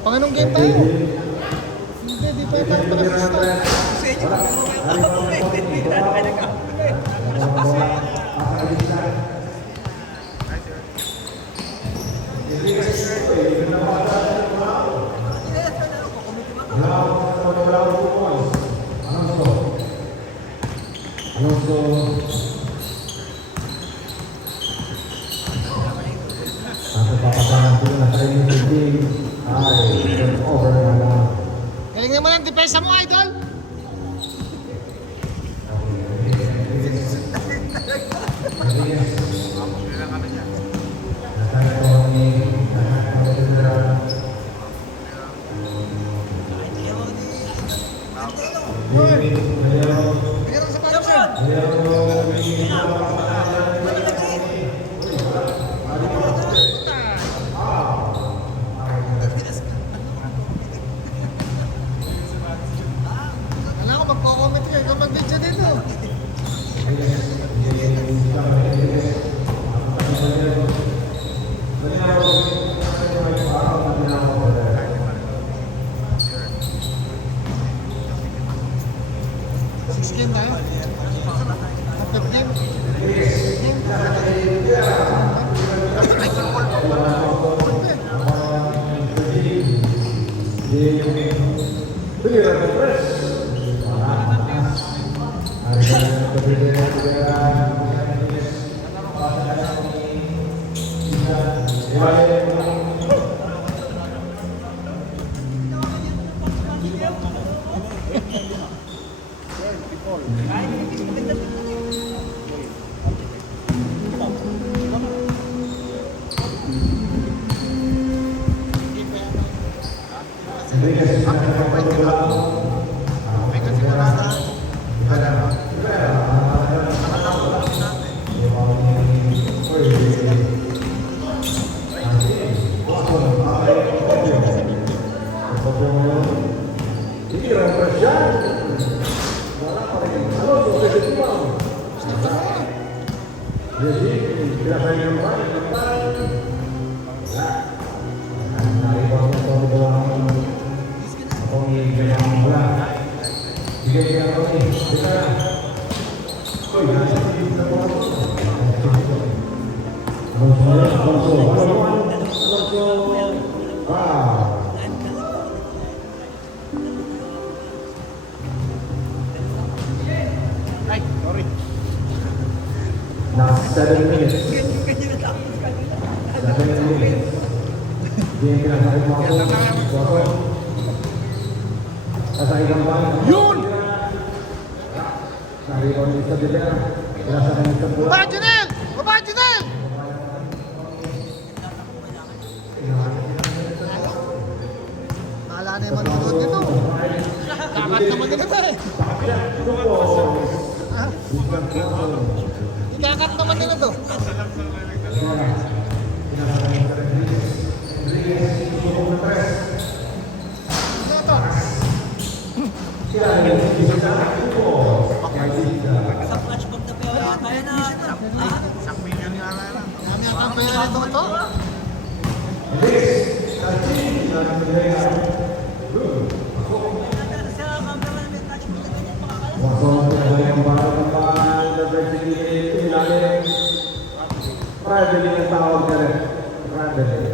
Pang anong game tayo? Hindi, di pa tayo nakasistart. Galing naman ang depensa mo, idol! Wala ko, magko-comment kayo. Ikaw mag-video dito. Six game tayo. Fifth game. Now 7 minutes. 7 minutes. Dia kena tarik masuk. Kasih gambar. Yun. Cari kondisi dia. Rasakan itu bola. Baba, Junel! Baba, Junel! Akala na yung manonood nito. Kakat naman nila ba eh. Ikakat naman nila to. Kami ang kampayan nito ito. Radeli yang tawag ka rin. Radeli.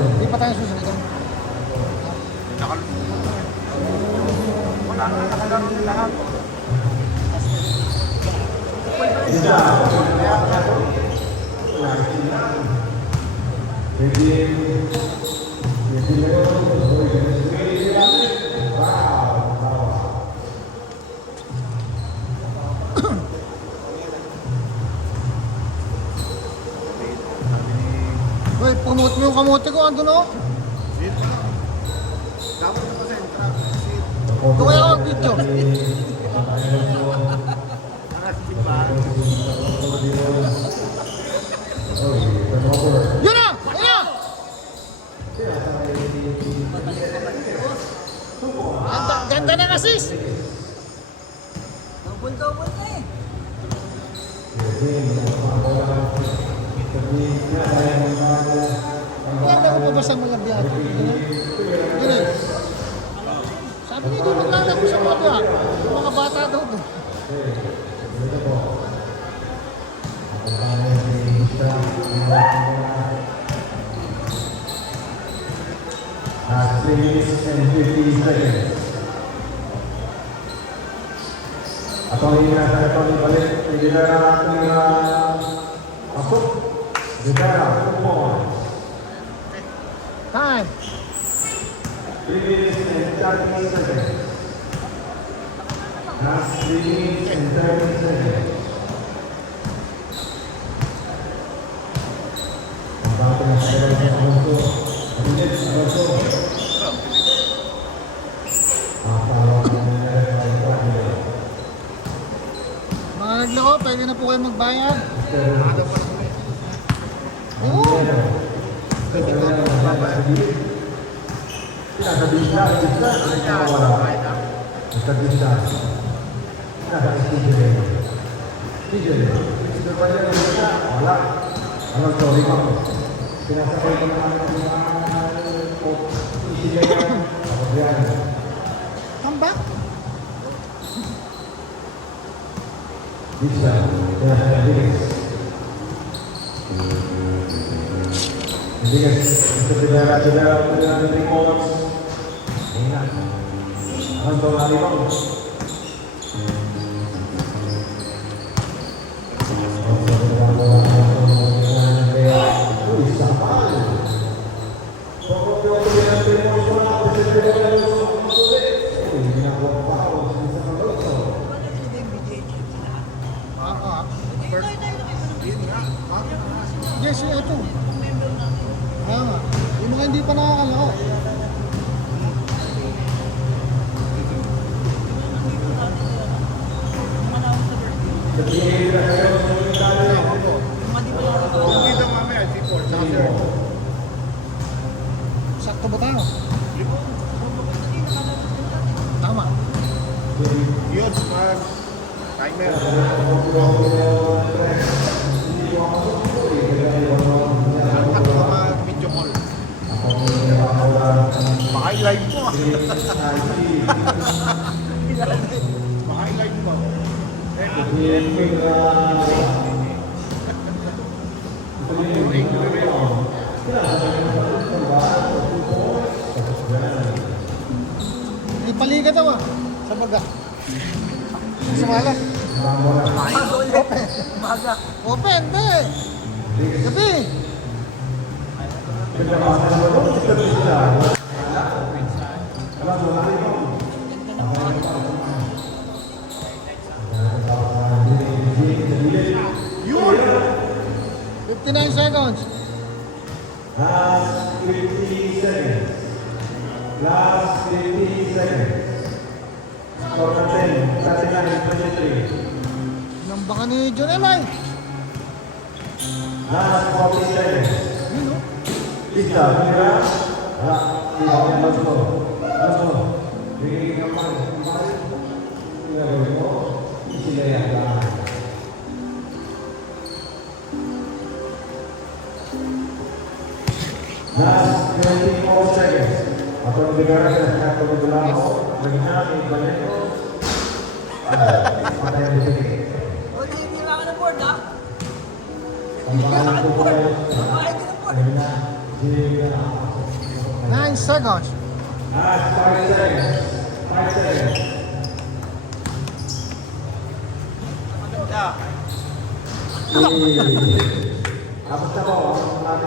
Hindi pa tayo susunod. Wala na nakalaro nila lahat. Uy, promote mo yung kamote ko, ando no? Doon kaya ako mag-video. Yun na! Yun na! Ganda ng assist! Double na eh. Kaya hindi ako pabasa mga biyak. Yun eh. Sabi niyo doon maglalaro sa mga biyak. Yung mga bata daw doon. At 3 minutes and 50 seconds. At ang inasa ito ni balik, hindi na natin apot. Hindi na, kumon. Time! 3 minutes and 30 seconds. Last 3 minutes and 30 seconds. Ang bata ng sarili ng Alonso. Mabilis, Alonso. Ang tawag ng referee Padilla. Mga naglako, pwede na po kayo magbayad. Oo! Comeback? Ito pinara-pinara ng reports. Ingat. Ang tawari mo. Uy, sapal. Uy, ginagawa pa ako. Yes, ito. Kaya nga. Yung mga hindi pa nakakalako. Sakto ba tayo? Tama. Yun, timer. Anak ko mag-video call. Baka i-live mo. Baka i-live mo. May paliga daw ah. Sa baga. Sumala. Open. Umaga. Open, be. Gabi. Yun! 59 seconds. Last 50 seconds. Last 50 seconds. Score 10, 39, 23. Nambakan ni John Emay. Last 40 seconds. Yun o. Isa, mira. Tidak ada Alonso. Alonso. Bigay ka pa. Tingnan mo. Sila yan lang. Last 24 seconds. Ako ang bigara sa nakapagdala ko. Magnami, Valero. Patay ang bibigay. O, hindi lang ng board, ha? Ang pangalan ko po ay Babae din ng board. Magna Gina. 9 seconds. Last 5 seconds. 5 seconds. Tapos na po, ang ating